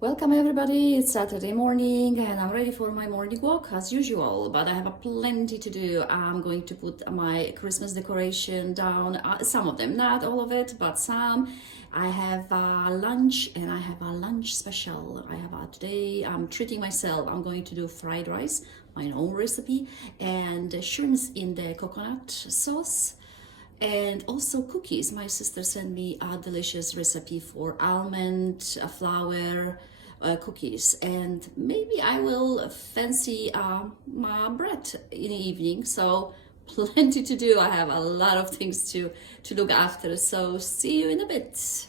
Welcome everybody, it's Saturday morning and I'm ready for my morning walk as usual, but I have a plenty to do. I'm going to put my Christmas decoration down, some of them, not all of it, but some. I have lunch and I have a lunch special. Today, I'm treating myself. I'm going to do fried rice, my own recipe, and shrimps in the coconut sauce and also cookies. My sister sent me a delicious recipe for almond flour cookies, and maybe I will fancy my bread in the evening. So plenty to do. I have a lot of things to look after. So see you in a bit.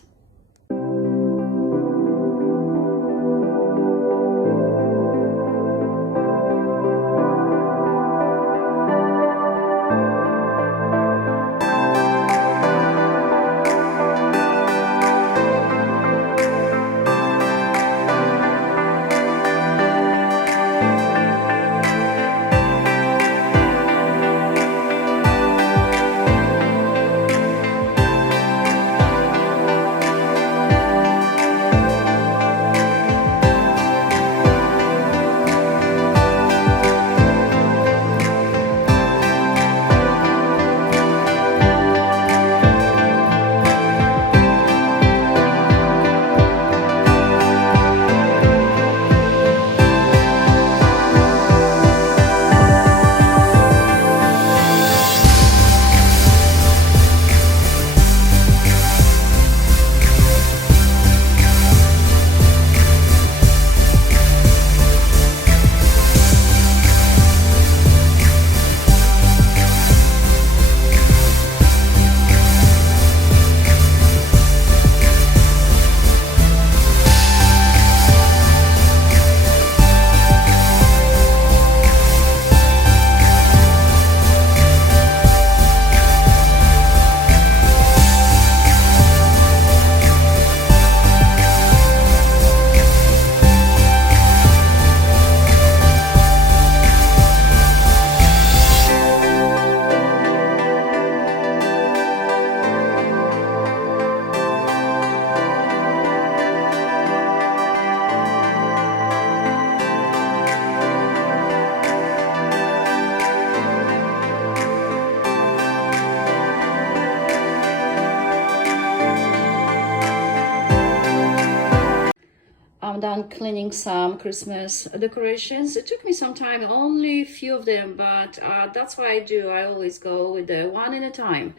I'm done cleaning some Christmas decorations. It took me some time, only a few of them, but that's what I do. I always go with the one at a time.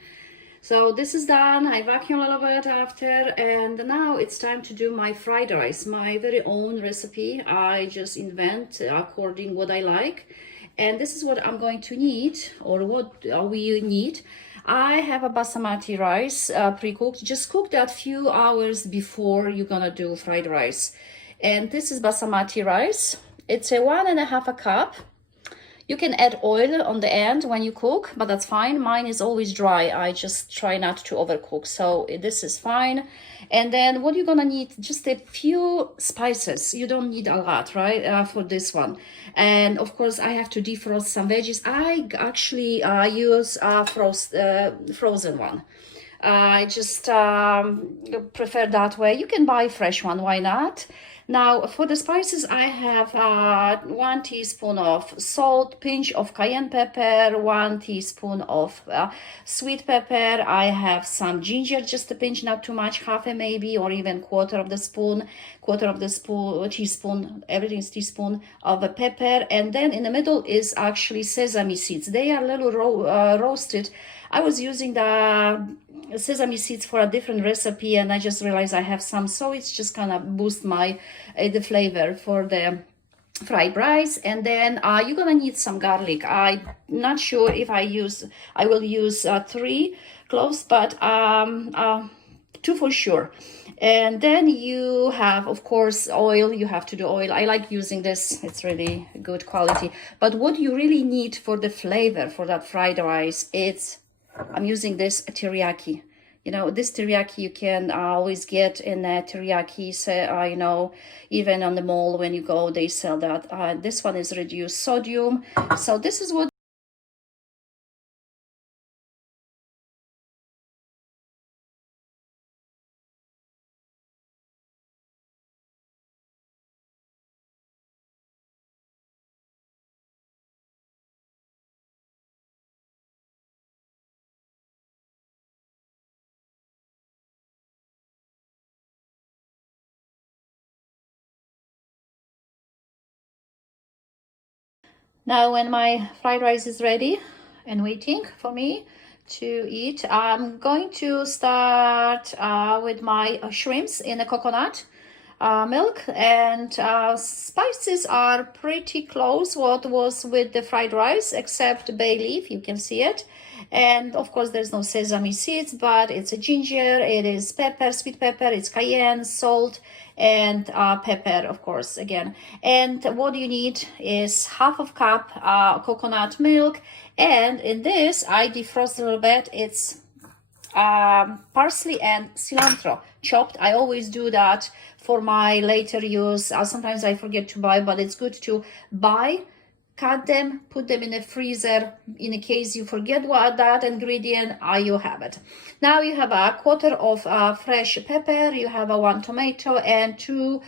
So this is done. I vacuum a little bit after, and now it's time to do my fried rice, my very own recipe. I just invent according what I like. And this is what I'm going to need, or what we need. I have a basmati rice pre-cooked. Just cook that few hours before you're gonna do fried rice. And this is basmati rice. It's a 1.5 cup. You can add oil on the end when you cook, but that's fine. Mine is always dry. I just try not to overcook. So this is fine. And then what you're gonna need, just a few spices. You don't need a lot, right, for this one. And of course, I have to defrost some veggies. I actually use frozen one. I just prefer that way. You can buy fresh one, why not? Now for the spices, I have 1 teaspoon of salt, pinch of cayenne pepper, 1 teaspoon of sweet pepper. I have some ginger, just a pinch, not too much, half a maybe, or even quarter of the teaspoon, everything's teaspoon of a pepper. And then in the middle is actually sesame seeds. They are a little roasted. I was using the sesame seeds for a different recipe, and I just realized I have some, so it's just gonna boost my the flavor for the fried rice. And then you're gonna need some garlic. I'm not sure if I will use 3 cloves, but 2 for sure. And then you have, of course, oil. You have to do oil. I like using this. It's really good quality. But what you really need for the flavor for that fried rice, I'm using this teriyaki. You know, this teriyaki you can always get in a teriyaki, you know, even on the mall when you go, they sell that. This one is reduced sodium. So this is what Now when my fried rice is ready and waiting for me to eat, I'm going to start with my shrimps in a coconut milk, and spices are pretty close what was with the fried rice, except bay leaf, you can see it. And of course there's no sesame seeds, but it's a ginger, it is pepper, sweet pepper, it's cayenne, salt, and pepper, of course, again. And what you need is half of cup coconut milk, and in this I defrost a little bit. It's parsley and cilantro chopped. I always do that for my later use. Sometimes I forget to buy, but it's good to buy, cut them, put them in the freezer in case you forget what that ingredient, you have it. Now you have a quarter of fresh pepper, you have a 1 tomato and 2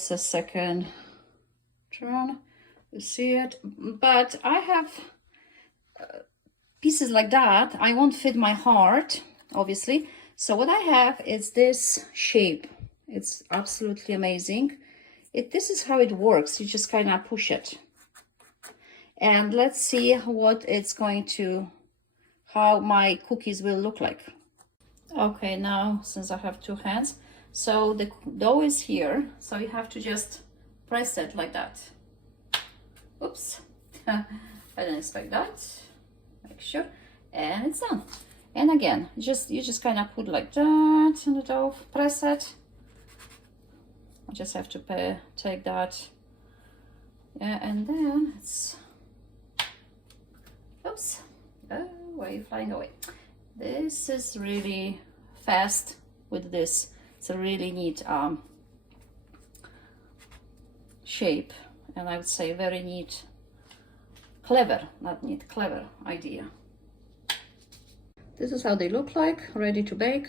gets a second turn. You see it? But I have pieces like that. I won't fit my heart, obviously. So what I have is this shape. It's absolutely amazing. This is how it works. You just kind of push it. And let's see what it's going to, how my cookies will look like. Okay, now since I have two hands, so the dough is here, so you have to just press it like that. Oops, I didn't expect that. Make sure, and it's done. And again, you just kind of put like that in the dough, press it. I just have to take that, yeah, and then it's, oops, oh, why are you flying away? This is really fast with this. It's a really neat shape, and I would say very neat, clever, not neat, clever idea. This is how they look like, ready to bake.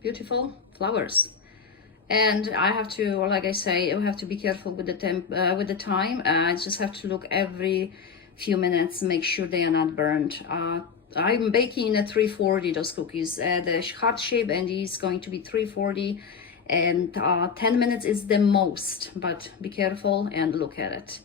Beautiful flowers. And I have to, like I say, you have to be careful with the time. I just have to look every few minutes, make sure they are not burnt. I'm baking at 340 those cookies. The heart shape, and it's going to be 340, and 10 minutes is the most, but be careful and look at it.